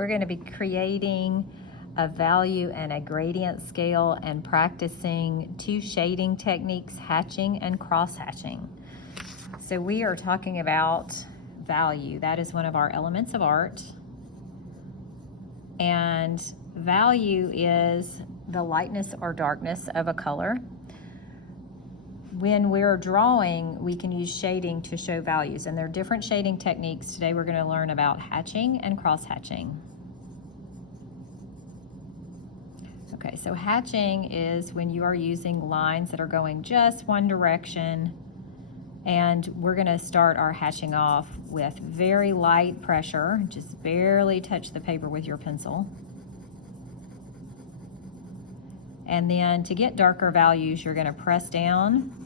We're going to be creating a value and a gradient scale and practicing 2 shading techniques, hatching and cross hatching. So we are talking about value. That is one of our elements of art. And value is the lightness or darkness of a color. When we're drawing, we can use shading to show values, and there are different shading techniques. Today we're going to learn about hatching and cross hatching. Okay, so hatching is when you are using lines that are going just one direction, and we're going to start our hatching off with very light pressure. Just barely touch the paper with your pencil. And then to get darker values, you're going to press down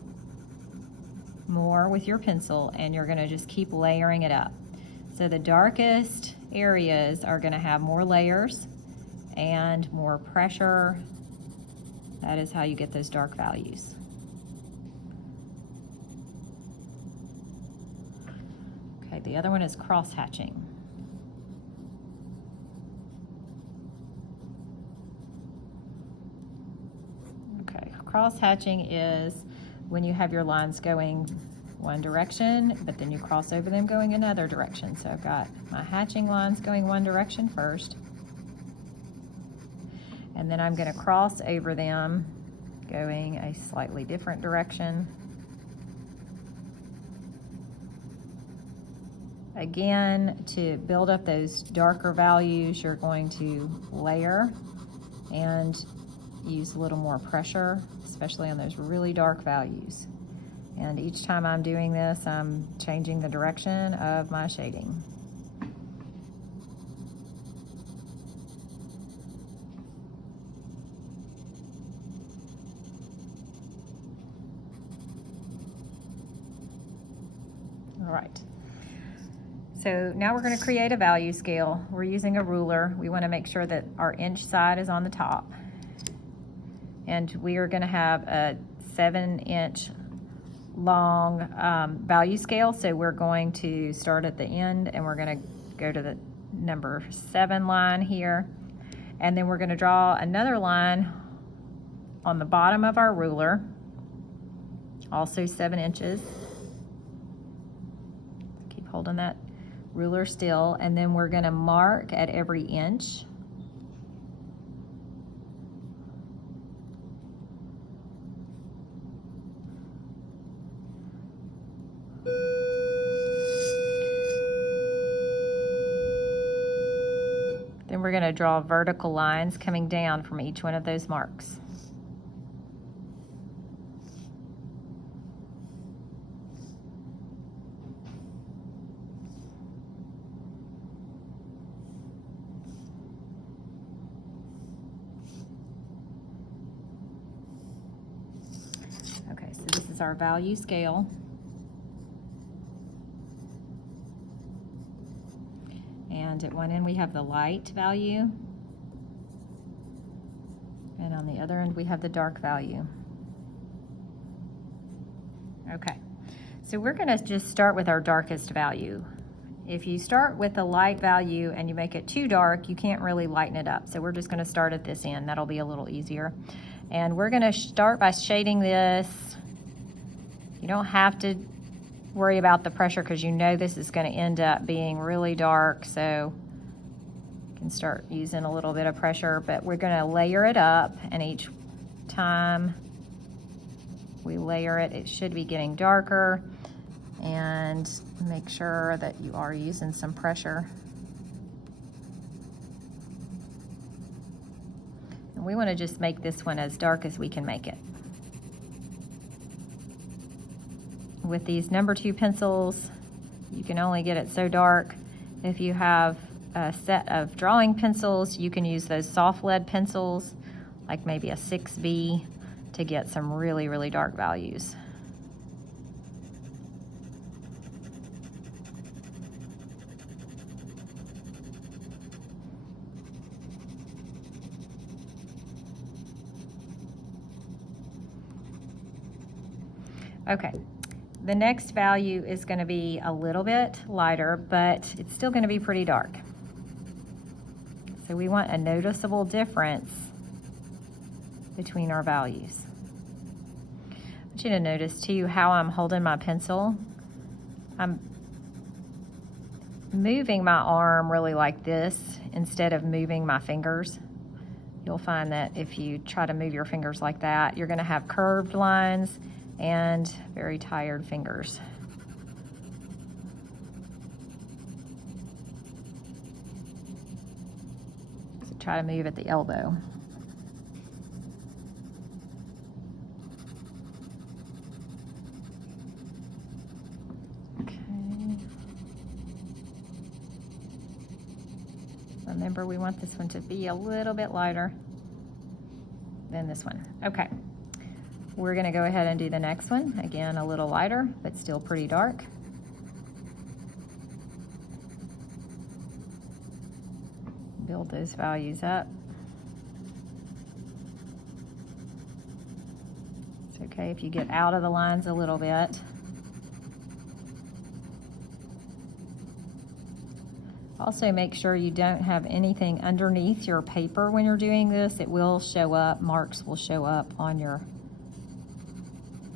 more with your pencil, and you're going to just keep layering it up. So the darkest areas are going to have more layers and more pressure. That is how you get those dark values. Okay, the other one is cross hatching. Okay, cross hatching is when you have your lines going one direction, but then you cross over them going another direction. So I've got my hatching lines going one direction first, and then I'm going to cross over them going a slightly different direction. Again, to build up those darker values, you're going to layer and use a little more pressure, especially on those really dark values. And each time I'm doing this, I'm changing the direction of my shading. All right. So now we're going to create a value scale. We're using a ruler. We want to make sure that our inch side is on the top. And we are going to have a 7-inch long value scale. So we're going to start at the end, and we're going to go to the number 7 line here. And then we're going to draw another line on the bottom of our ruler, also 7 inches. Keep holding that ruler still, and then we're going to mark at every inch. Then we're going to draw vertical lines coming down from each one of those marks. Okay, so this is our value scale. And at one end we have the light value, and on the other end we have the dark value. Okay, so we're going to just start with our darkest value. If you start with a light value and you make it too dark, you can't really lighten it up. So we're just going to start at this end. That'll be a little easier. And we're going to start by shading this. You don't have to worry about the pressure because you know this is going to end up being really dark, so you can start using a little bit of pressure, but we're going to layer it up, and each time we layer it, it should be getting darker. And make sure that you are using some pressure. And we want to just make this one as dark as we can make it. With these number 2 pencils, you can only get it so dark. If you have a set of drawing pencils, you can use those soft lead pencils, like maybe a 6B, to get some really, really dark values. Okay. The next value is going to be a little bit lighter, but it's still going to be pretty dark. So we want a noticeable difference between our values. I want you to notice too how I'm holding my pencil. I'm moving my arm really like this instead of moving my fingers. You'll find that if you try to move your fingers like that, you're going to have curved lines and very tired fingers. So try to move at the elbow. Remember, we want this one to be a little bit lighter than this one. Okay, we're gonna go ahead and do the next one. Again, a little lighter, but still pretty dark. Build those values up. It's okay if you get out of the lines a little bit. Also, make sure you don't have anything underneath your paper when you're doing this. It will show up, marks will show up on your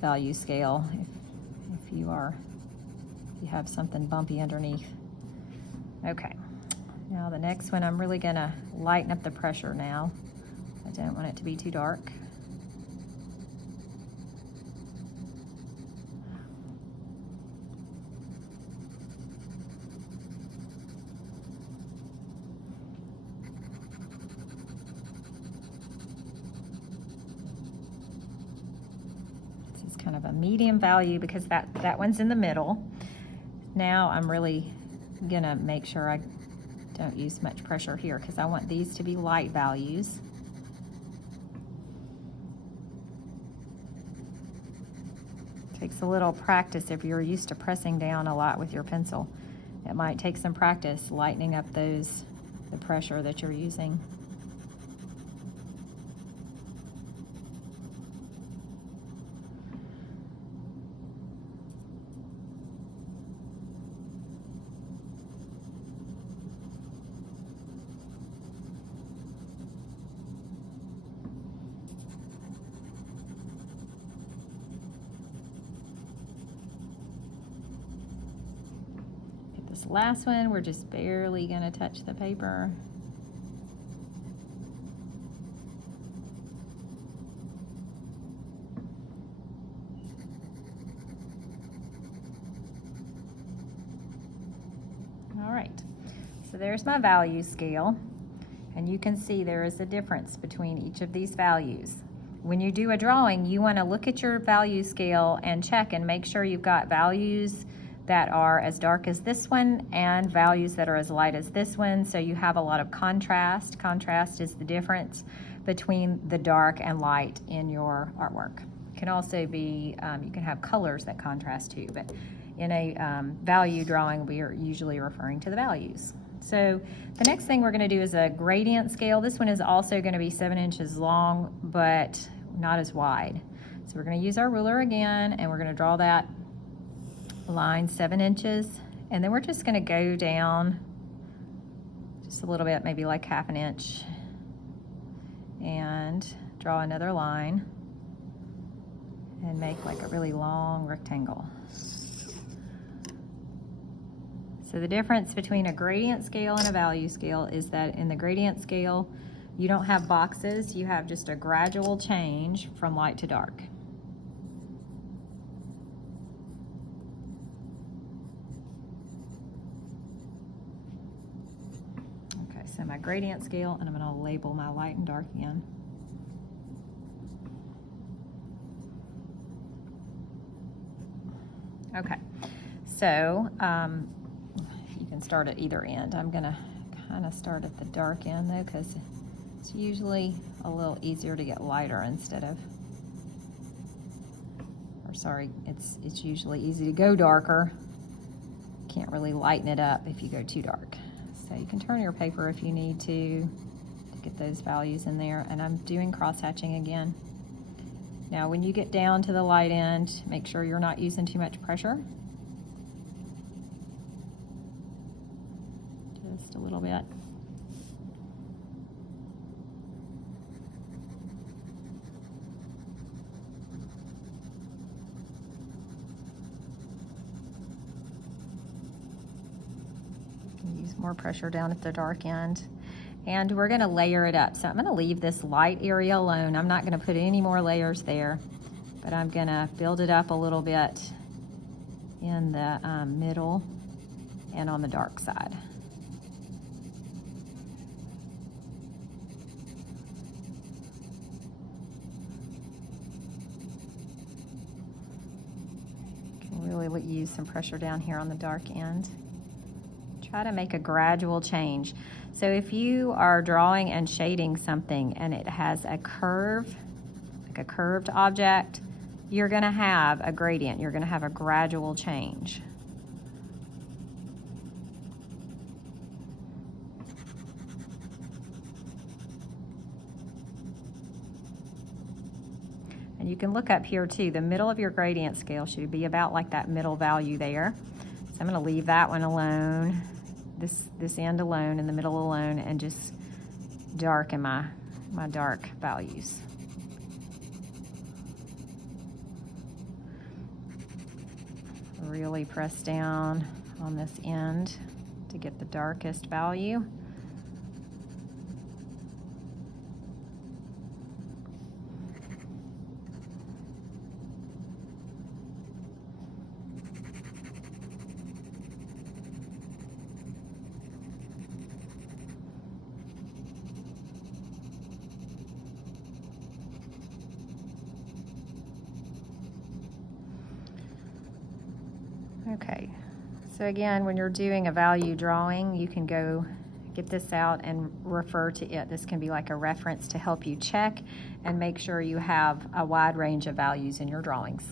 value scale if you have something bumpy underneath. Okay, now the next one, I'm really gonna lighten up the pressure now. I don't want it to be too dark. Kind of a medium value because that one's in the middle. Now I'm really gonna make sure I don't use much pressure here because I want these to be light values. Takes a little practice if you're used to pressing down a lot with your pencil. It might take some practice lightening up the pressure that you're using. This last one, we're just barely gonna touch the paper. All right, so there's my value scale, and you can see there is a difference between each of these values. When you do a drawing, you wanna look at your value scale and check and make sure you've got values that are as dark as this one and values that are as light as this one, so you have a lot of contrast. Contrast is the difference between the dark and light in your artwork. It can also be, you can have colors that contrast too, but in a value drawing, we are usually referring to the values. So the next thing we're gonna do is a gradient scale. This one is also gonna be 7 inches long, but not as wide. So we're gonna use our ruler again, and we're gonna draw that line 7 inches, and then we're just going to go down just a little bit, maybe like half an inch, and draw another line and make like a really long rectangle. So the difference between a gradient scale and a value scale is that in the gradient scale you don't have boxes, you have just a gradual change from light to dark. So my gradient scale, and I'm going to label my light and dark again. Okay, so you can start at either end. I'm going to kind of start at the dark end though, because it's usually a little easier to get lighter instead of, or sorry, it's usually easy to go darker. Can't really lighten it up if you go too dark. So you can turn your paper if you need to get those values in there. And I'm doing cross-hatching again. Now when you get down to the light end, make sure you're not using too much pressure. Just a little bit. more pressure down at the dark end. And we're gonna layer it up. So I'm gonna leave this light area alone. I'm not gonna put any more layers there, but I'm gonna build it up a little bit in the middle and on the dark side. Can really use some pressure down here on the dark end. Try to make a gradual change. So if you are drawing and shading something and it has a curve, like a curved object, you're gonna have a gradient. You're gonna have a gradual change. And you can look up here too. The middle of your gradient scale should be about like that middle value there. So I'm gonna leave that one alone, this end alone, and the middle alone, and just darken my dark values. Really press down on this end to get the darkest value. Okay, so again, when you're doing a value drawing, you can go get this out and refer to it. This can be like a reference to help you check and make sure you have a wide range of values in your drawings.